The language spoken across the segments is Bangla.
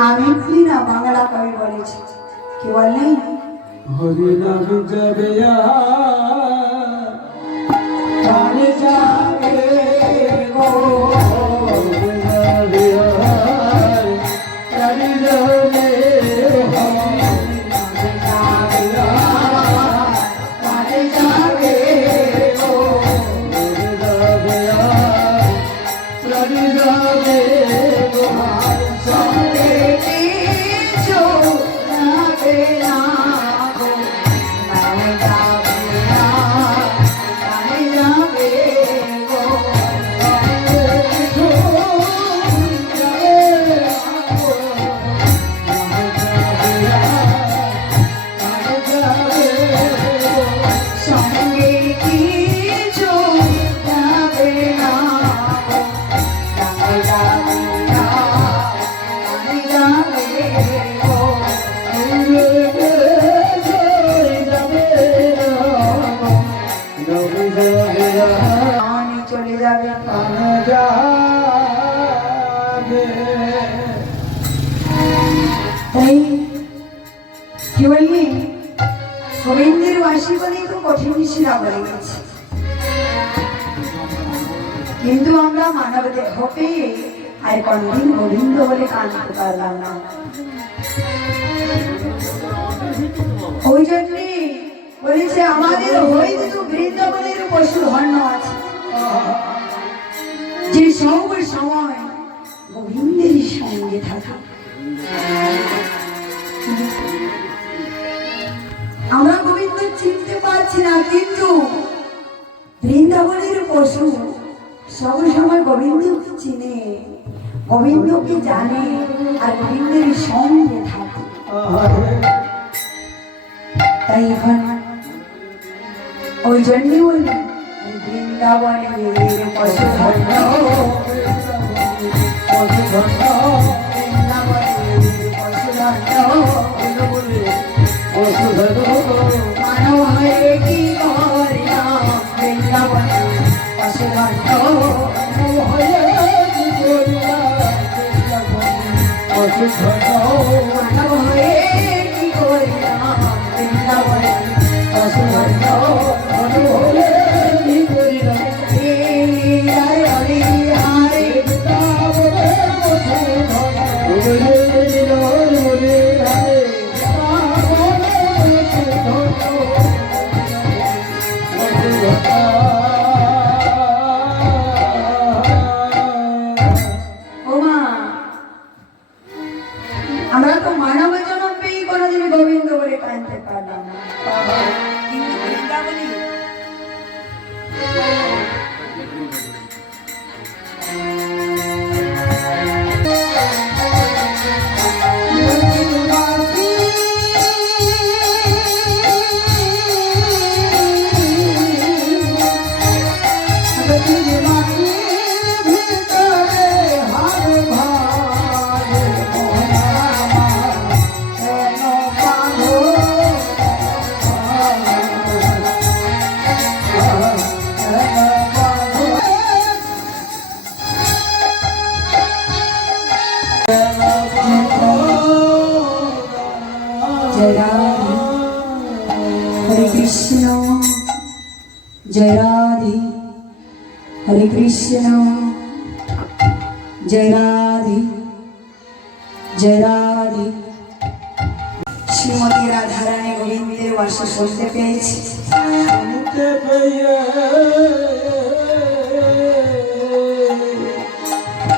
আমি না বাংলা কবি বলেছি, কি বললেন? হরি নাম যাবে প্রাণে যাবে গো, যাবে প্রাণে যাবে চলে যাবে তাই কি বললি? গোবিন্দের বাসী বলে তো কঠিন শিলা বলে গেছে, কিন্তু আমরা মানব দেহ পেয়ে আর কোনদিন গোবিন্দ বলে কাঁদতে পারলাম না। ওই জন্যে বলেছে আমাদের হইতে তো বৃন্দাবনের পশু ধন্য আছে, যে সব সময় গোবিন্দের সঙ্গে থাকে। আমরা গোবিন্দ চিনতে পারছি না, কিন্তু বৃন্দাবনের পশু সব সময় গোবিন্দকে চিনে, গোবিন্দকে জানে, আর গোবিন্দের সঙ্গে থাকে। তাই এখন ওই জন্যই বলি বৃন্দাবনের পশু ধন্য, মানব হয়ে কি করিলাম বৃন্দাবনের পশু ধন্য, মানব হয়ে কি করিলাম বৃন্দাবনের পশু ধন্য। আমরা তো মানব জনম পেয়ে কোনোদিন গোবিন্দ বলে কাঁদতে পারলাম না, কিন্তু বৃন্দাবনে हरे कृष्ण जय राधे, हरे कृष्ण जय राधे जय राधे। श्रीमती राधा रानी गोविंदेर বাসা শুনতে পেয়েছি,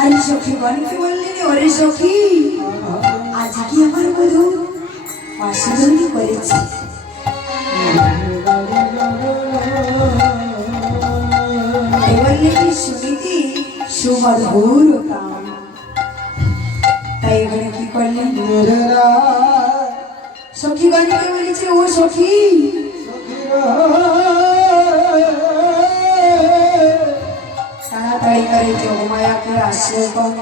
আর সখী গণকে বললেন, ওরে সখী আজ কি আমার বধূ বাসা তৈরি করেছি। শুনিতি সুমধুর কাম, তাই এবারে কি করলেন? সখী গণকে বলেছে, ও সখী তাড়াতাড়ি করে যোগমায়াকে আশ্রয় কর।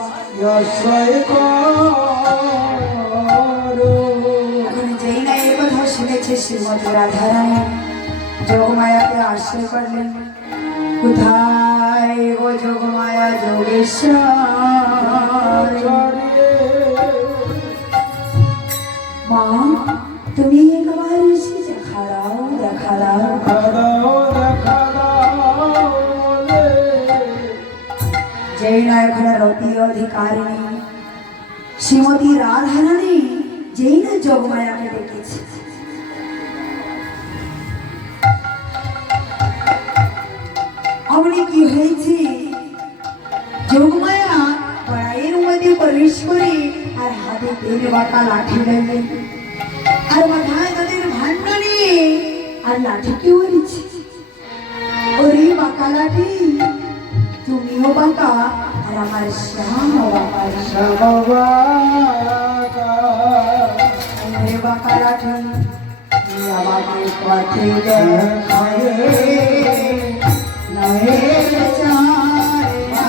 এখন যেই না এ কথা শুনেছে শ্রীমতী রাধারানী যোগমায়াকে আশ্রয় করলেন। কোথায় গো যোগমায়া যোগেশ্বর, তুমি একবার এসে দেখা দাও দেখা দাও। দেখা দাও রে। যেই না এখানে রতি অধিকারিণী শ্রীমতী রাধারানী যেই না যোগমায়াকে ডেকেছে, অমনি কি হয়েছে, যোগমায়া গড়াইয়ের মধ্যে প্রবেশ করে আর হাতে তেল বাঁকা লাঠি লাগলেন আর মাথায় তাদের ভান্ডা নিয়ে আর লাঠিকে বলেছে, ওরে বাঁকা লাঠি তুমিও বাঁকা আর আমার শ্যামও বাঁকা। ওরে বাঁকা লাঠি তুমি আমাকে পথে দেখাবে নহে চায় না।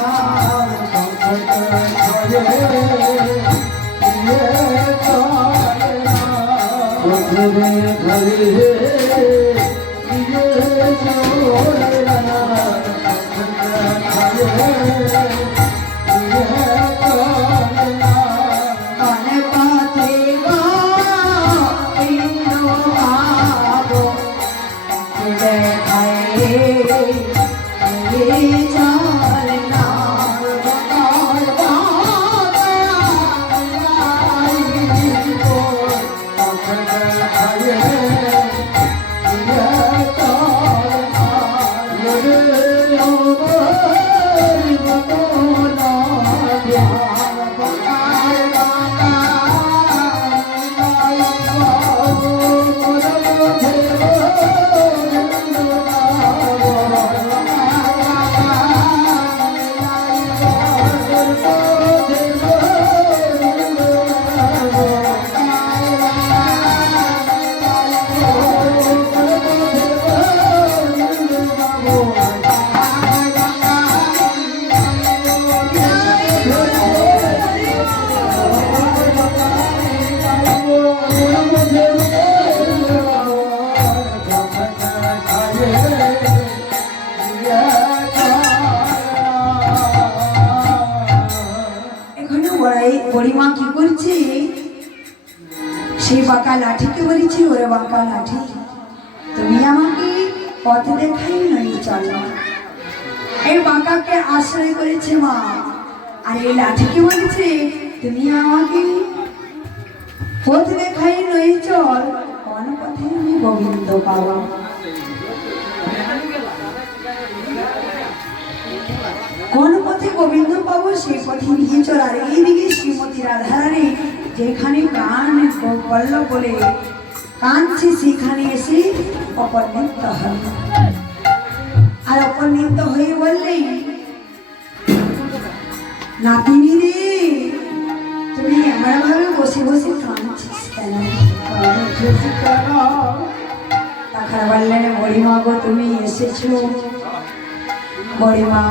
মনে পথে দেখায় চায় না। বুড়িমা কি করছে, সেই বাঁকা লাঠিকে বলেছি, ওরে বাঁকা লাঠি তুমি আমাকে পথ দেখাই নই চলো। এই বাঁকাকে আশ্রয় করেছে মা, আর এই লাঠিকে বলেছে তুমি আমাকে পথ দেখাই নই চল, কোন পথে আমি গোবিন্দ পাবো। কোন পথে গোবিন্দ পাবো সেই পথে নিয়ে চল। আর এইদিকে শ্রীমতী রাধারানী যেখানে প্রাণ বলল বলে কাঁদছে সেখানে এসে অপর্ণিত হল। আর অপর্ণিত হয়ে বললেন, নাতিনি রে তুমি এমন ভাবে বসে বসে কাঁদছিস কেন? তখন বললেন, বুড়িমা গো তুমি এসেছো, বুড়িমা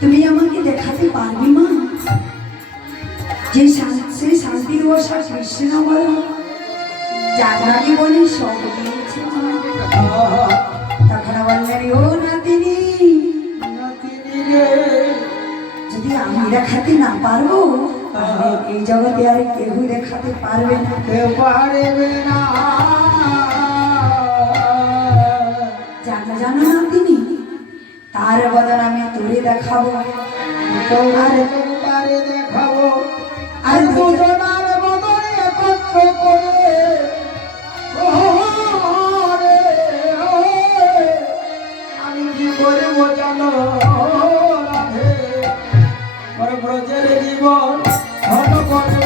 তুমি আমাকে দেখাতে পারবি মা যে সেই শান্তির বর্ষা কৃষ্ণ বল জাগরানি বলে সব দিয়েছে। তখন বললেন, ও নাতিনি যদি আমি দেখাতে না পারবো এই জগতে আর কেউ দেখাতে পারবে না। জানো জানো নাতিনি, তার বদল আমি তোরে দেখাবো আর দুজনার বদলে একত্র করে আমি কি করব জানো রাধে, ব্রজের জীবন ধন করব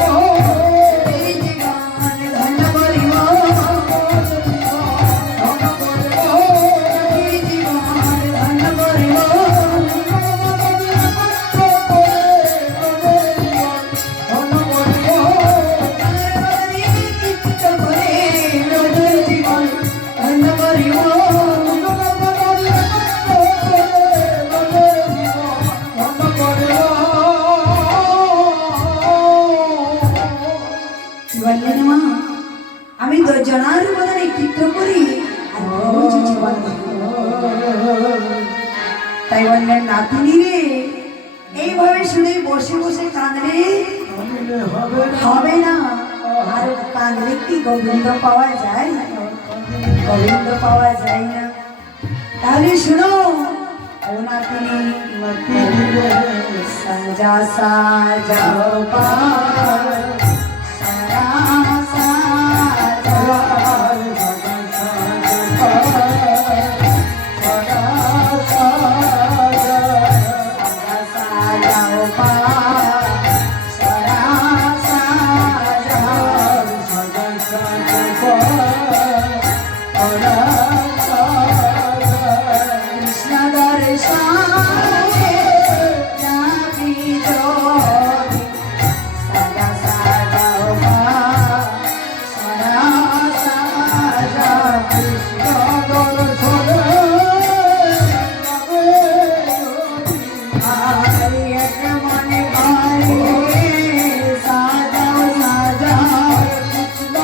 আমি দুজনার বদলে কীর্ত করি জীবন। তাই বললেন, নাতিনি রে এইভাবে শুনে বসে বসে কাঁদলে হবে না, আর কাঁদলে কি গোবিন্দ পাওয়া যায়? গোবিন্দ পাওয়া যায় না। তাহলে শুনো, ওনাকে সাজা সাজাও পার, সারা সাজাও সাজাও পার, সারা সাজাও কৃষ্ণ দর্শনে যাবি যদি, সাজা সাজাও পার, সারা সাজাও কৃষ্ণ হরি এক মনে হরে সাজাও সাজাও কৃষ্ণ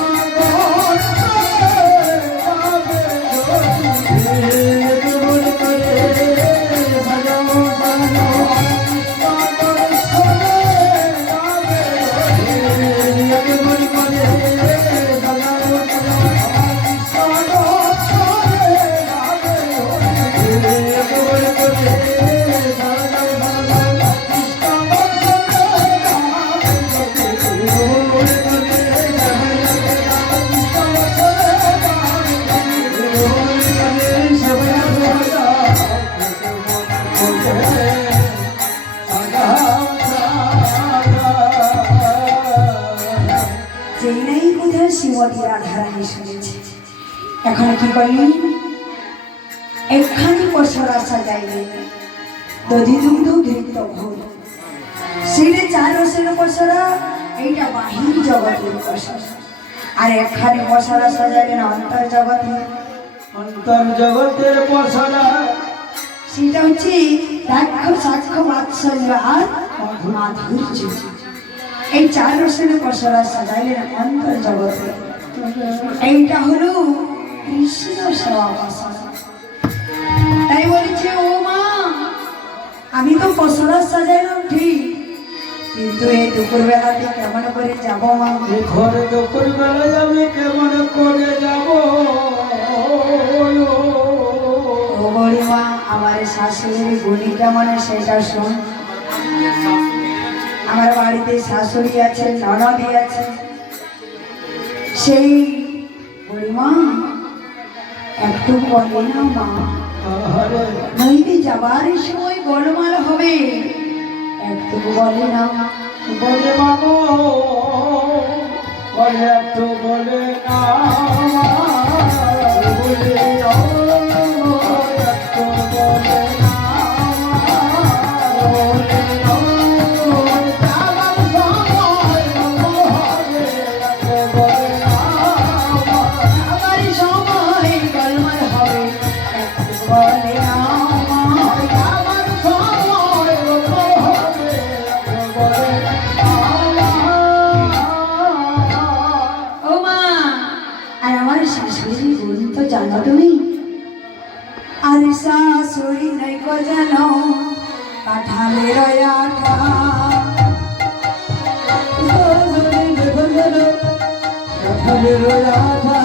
যেই নাই কোথায় শ্রীমতী রাধারানী শুনেছে। এখন কি করলেন? একখানি পশরা সাজাইলেন, দধি দুগ্ধ ঘৃত ভোগ, সেইটা 4 রসের পশরা, এইটা বাহির জগতের পশরা। আর একখানি পশরা সাজাইলেন অন্তর জগতে, অন্তর্জগতের পশরা, সেটা হচ্ছে রাক্ষ সাক্ষ্য বাৎসল্য আর মাধুর্য। এই 4 রসের পশরা সাজাইলেন অন্তর জগতে। এইটা হলো কৃষ্ণ সেবা পশরা। তাই বলেছে, ও মা, আমি তো পশরা সাজাইলাম ঠিক, কিন্তু এই দুপুর বেলাতে কেমন করে যাবো মা? এ ঘরে দুপুর বেলায় আমি কেমন করে যাব? ও বড়িমা, আমার শাশুড়ির গুণী কেমন সেটা শোন। আমার বাড়িতে শাশুড়ি আছে, ননদি আছে, সেই বড়িমা একটু বলে না মা, আরে নইলে যাবার সময় গোলমাল হবে, একটু বলে না। বলে মাগো, বলে একটু বলে না, বলে একটু বলে না, বলে যাবার সময় হবে, একটু বলে না, যাবার সময় গোলমাল হবে, একটু বলে না মা। যাবার সময় হবে, একটু বলে না। ও মা, আর আমার শাশুড়ির গুণ তো জানো তুমি। আর শাশুড়ি নাই কো জানো কাঁঠালের আঠা, কাঁঠালের আঠা